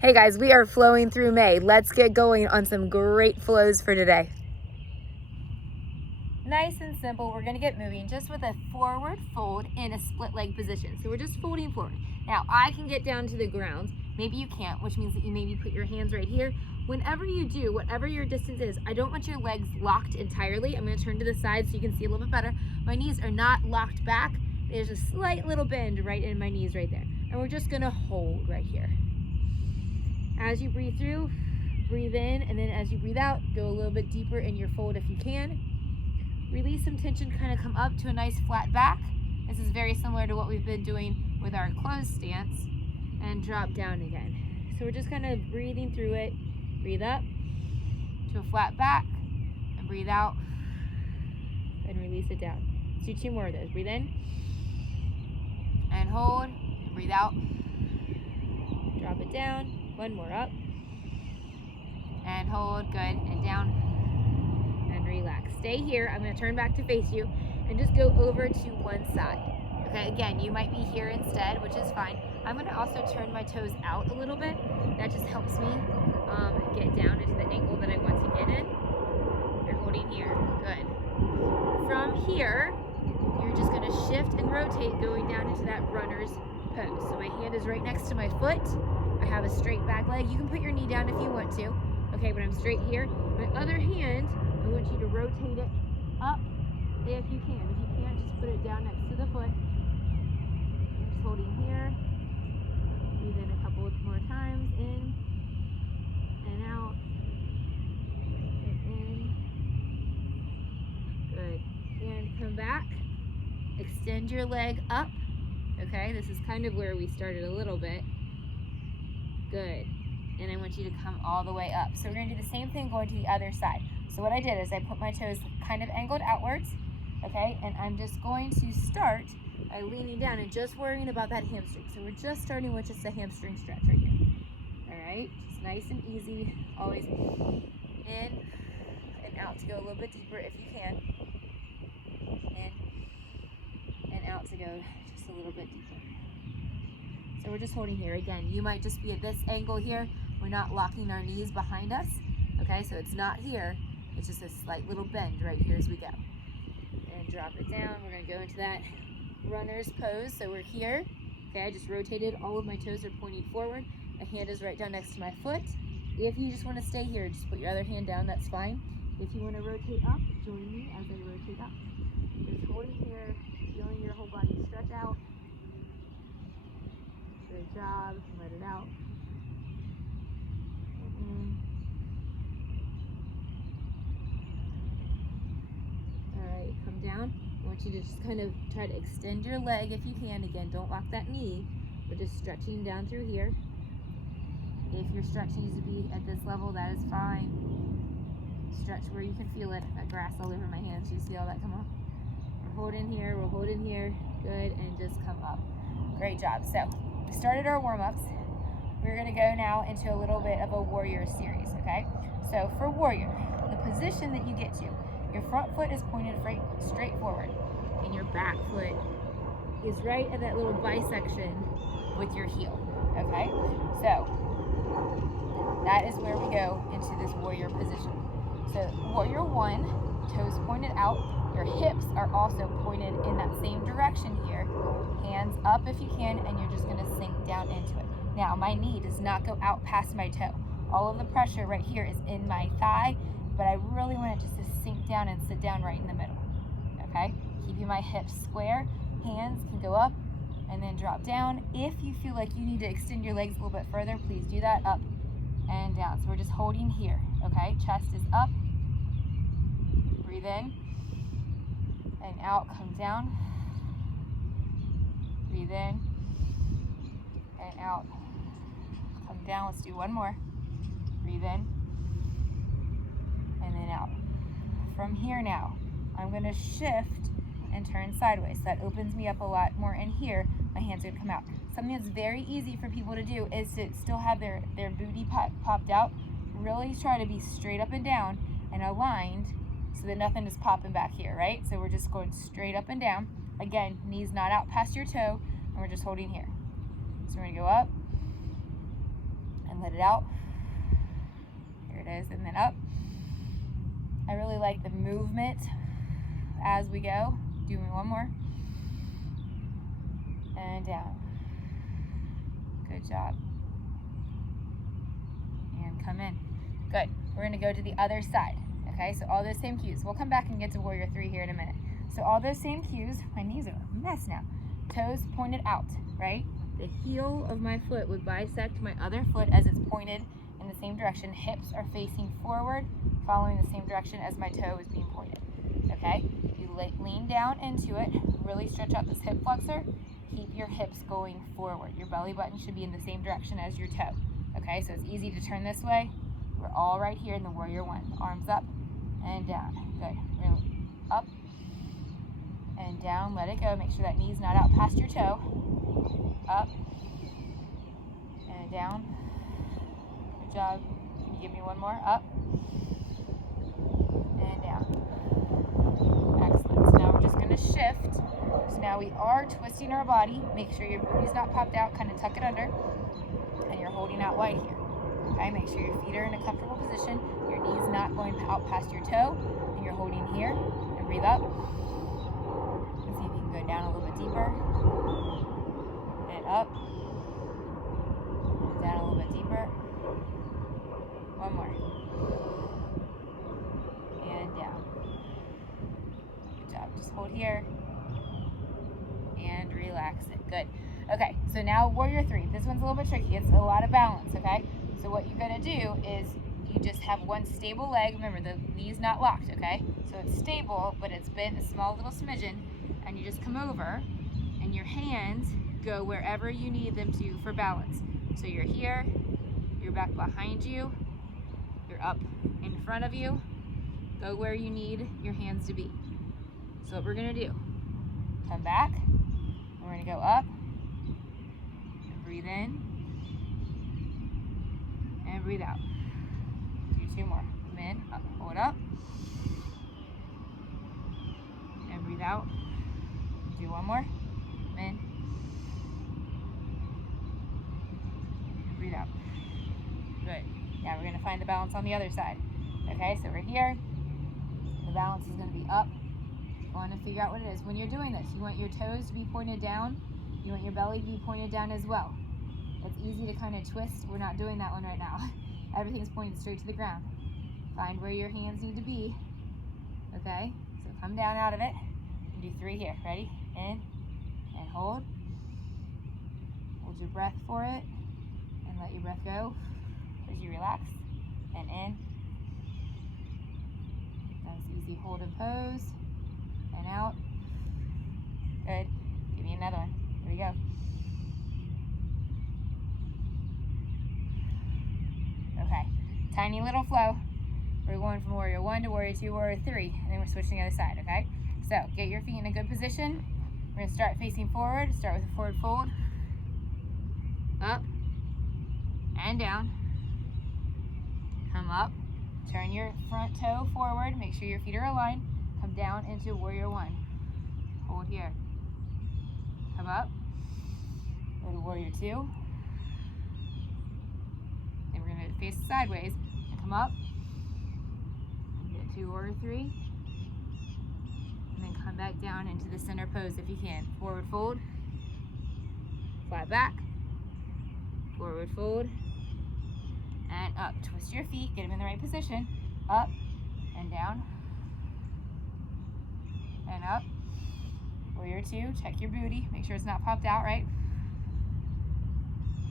Hey guys, we are flowing through May. Let's get going on some great flows for today. Nice and simple, we're gonna get moving just with a forward fold in a split leg position. So we're just folding forward. Now I can get down to the ground, maybe you can't, which means that you maybe put your hands right here. Whenever you do, whatever your distance is, I don't want your legs locked entirely. I'm gonna turn to the side so you can see a little bit better. My knees are not locked back. There's a slight little bend right in my knees right there. And we're just gonna hold right here. As you breathe through, breathe in, and then as you breathe out, go a little bit deeper in your fold if you can. Release some tension, kind of come up to a nice flat back. This is very similar to what we've been doing with our closed stance, and drop down again. So we're just kind of breathing through it. Breathe up to a flat back, and breathe out, and release it down. Let's do 2 more of those. Breathe in, and hold, and breathe out. Drop it down. 1 more up, and hold, good, and down, and relax. Stay here. I'm going to turn back to face you and just go over to one side. Okay, again, you might be here instead, which is fine. I'm going to also turn my toes out a little bit. That just helps me get down into the angle that I want to get in. You're holding here, good. From here, you're just going to shift and rotate going down into that runner's pose. So my hand is right next to my foot. I have a straight back leg. You can put your knee down if you want to. Okay, but I'm straight here. My other hand, I want you to rotate it up if you can. If you can't, just put it down next to the foot. Just holding here. Breathe in a couple more times. In and out. And in. Good. And come back. Extend your leg up. Okay, this is kind of where we started a little bit. Good. And I want you to come all the way up. So we're going to do the same thing going to the other side. So what I did is I put my toes kind of angled outwards, okay? And I'm just going to start by leaning down and just worrying about that hamstring. So we're just starting with just a hamstring stretch right here. All right? Just nice and easy. Always in and out to go a little bit deeper if you can. In and out to go just a little bit deeper. So we're just holding here. Again, you might just be at this angle here. We're not locking our knees behind us. Okay, so it's not here. It's just a slight little bend right here as we go. And drop it down. We're gonna go into that runner's pose. So we're here. Okay, I just rotated. All of my toes are pointing forward. My hand is right down next to my foot. If you just wanna stay here, just put your other hand down, that's fine. If you wanna rotate up, join me as I rotate up. Just holding here, feeling your whole body stretch out. Good job. Let it out. All right, come down. I want you to just kind of try to extend your leg if you can. Again, don't lock that knee, but just stretching down through here. If your stretch needs to be at this level, that is fine. Stretch where you can feel it. That grass all over my hands. You see all that come up? We're holding here. We're holding here. Good, and just come up. Great job. So we started our warm-ups. We're going to go now into a little bit of a warrior series, okay? So for warrior, the position that you get to, your front foot is pointed straight forward, and your back foot is right at that little bisection with your heel, okay? So that is where we go into this warrior position. So warrior 1, toes pointed out. Your hips are also pointed in that same direction here. Hands up if you can, and you're just gonna sink down into it. Now, my knee does not go out past my toe. All of the pressure right here is in my thigh, but I really want it just to sink down and sit down right in the middle, okay? Keeping my hips square, hands can go up and then drop down. If you feel like you need to extend your legs a little bit further, please do that, up and down. So we're just holding here, okay? Chest is up, breathe in, and out, come down, breathe in, and out, come down. Let's do one more, breathe in, and then out. From here now, I'm gonna shift and turn sideways. That opens me up a lot more in here. My hands are gonna come out. Something that's very easy for people to do is to still have their booty popped out. Really try to be straight up and down and aligned so that nothing is popping back here, right? So we're just going straight up and down. Again, knees not out past your toe, and we're just holding here. So we're gonna go up and let it it out. Here it is, and then up. I really like the movement as we go. Do me one more. And down. Good job. And come in. Good. We're going to go to the other side. Okay, so all those same cues. We'll come back and get to warrior 3 here in a minute. So all those same cues. My knees are a mess now. Toes pointed out, right? The heel of my foot would bisect my other foot as it's pointed in the same direction. Hips are facing forward, following the same direction as my toe is being pointed. Okay? You lean down into it. Really stretch out this hip flexor. Keep your hips going forward. Your belly button should be in the same direction as your toe. Okay, so it's easy to turn this way. We're all right here in the warrior 1. Arms up and down. Good. Really up and down. Let it go. Make sure that knee's not out past your toe. Up and down. Good job. Can you give me one more? Up and down. Excellent. So now we're just going to shift. So now we are twisting our body. Make sure your booty's not popped out. Kind of tuck it under. And you're holding out wide here. Okay, make sure your feet are in a comfortable position. Your knee's not going out past your toe. And you're holding here. And breathe up. And see if you can go down a little bit deeper. And up. And down a little bit deeper. One more. And down. Good job. Just hold here. And relax it. Good. Okay, so now warrior 3. This one's a little bit tricky. It's a lot of balance, okay? So what you're gonna do is you just have one stable leg. Remember, the knee's not locked, okay? So it's stable, but it's bent a small little smidgen, and you just come over, and your hands go wherever you need them to for balance. So you're here, you're back behind you, you're up in front of you. Go where you need your hands to be. So what we're gonna do, come back, and we're gonna go up, and breathe in, and breathe out. Do 2 more. Come in, up, hold up, and breathe out. Do 1 more. Come in, and breathe out. Good. Now we're going to find the balance on the other side. Okay, so we're here. The balance is going to be up. You want to figure out what it is. When you're doing this, you want your toes to be pointed down. You want your belly to be pointed down as well. It's easy to kind of twist. We're not doing that one right now. Everything's pointed straight to the ground. Find where your hands need to be. Okay, so come down out of it and do 3 here. Ready? In and hold. Hold your breath for it and let your breath go as you relax. And in. Nice easy hold and pose. And out. Good. Give me another one. Here we go. Okay, tiny little flow. We're going from warrior 1 to warrior 2, warrior 3, and then we're switching to the other side, okay? So get your feet in a good position. We're gonna start facing forward. Start with a forward fold. Up and down. Come up. Turn your front toe forward. Make sure your feet are aligned. Come down into warrior 1. Hold here. Come up. Go to warrior 2. Then we're going to face sideways and come up. And get to warrior 3. And then come back down into the center pose if you can. Forward fold. Flat back. Forward fold. And up. Twist your feet. Get them in the right position. Up and down. And up. Warrior 2. Check your booty. Make sure it's not popped out, right?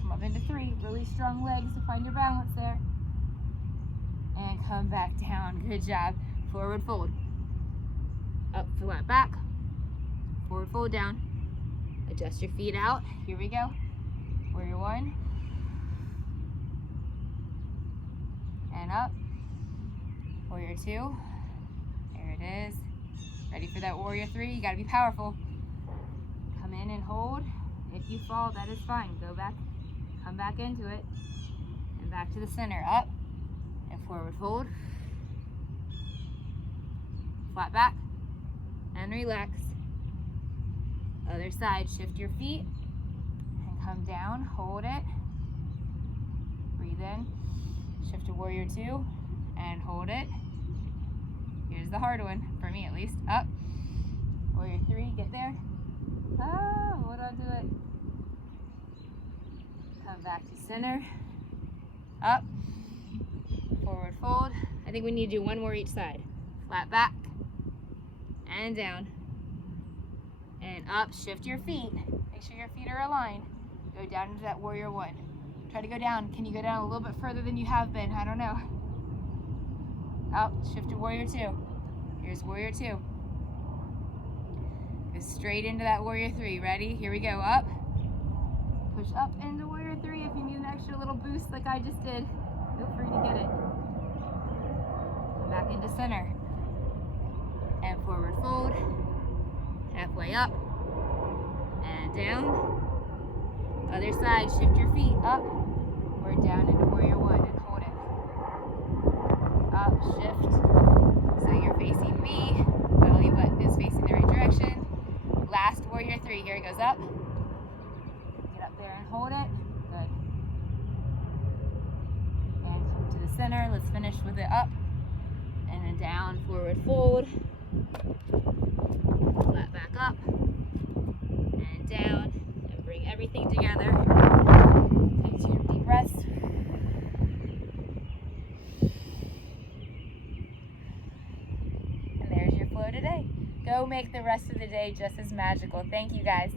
Come up into 3. Really strong legs to find your balance there. And come back down. Good job. Forward fold. Up, flat back. Forward fold down. Adjust your feet out. Here we go. Warrior 1. And up. Warrior 2. There it is. Ready for that warrior 3. You gotta be powerful. Come in and hold. If you fall, that is fine. Go back. Come back into it. And back to the center. Up. And forward fold. Flat back. And relax. Other side. Shift your feet. And come down. Hold it. Breathe again. Shift to warrior 2 and hold it. Here's the hard one, for me at least. Up. Warrior 3, get there. Ah, hold on to it. Come back to center. Up. Forward fold. I think we need to do one more each side. Flat back. And down. And up. Shift your feet. Make sure your feet are aligned. Go down into that warrior 1. Try to go down. Can you go down a little bit further than you have been? I don't know. Up. Shift to warrior 2. Here's warrior 2. Go straight into that warrior 3. Ready? Here we go. Up. Push up into warrior 3 if you need an extra little boost like I just did. Feel free to get it. Come back into center. And forward fold. Halfway up. And down. Other side, shift your feet up. We're down into warrior 1 and hold it. Up, shift. So you're facing me. Belly button is facing the right direction. Last warrior 3. Here it goes up. Get up there and hold it. Good. And come to the center. Let's finish with it up. And then down, forward fold. Flat back up. And down. And bring everything together. Take 2 deep breaths. And there's your flow today. Go make the rest of the day just as magical. Thank you guys.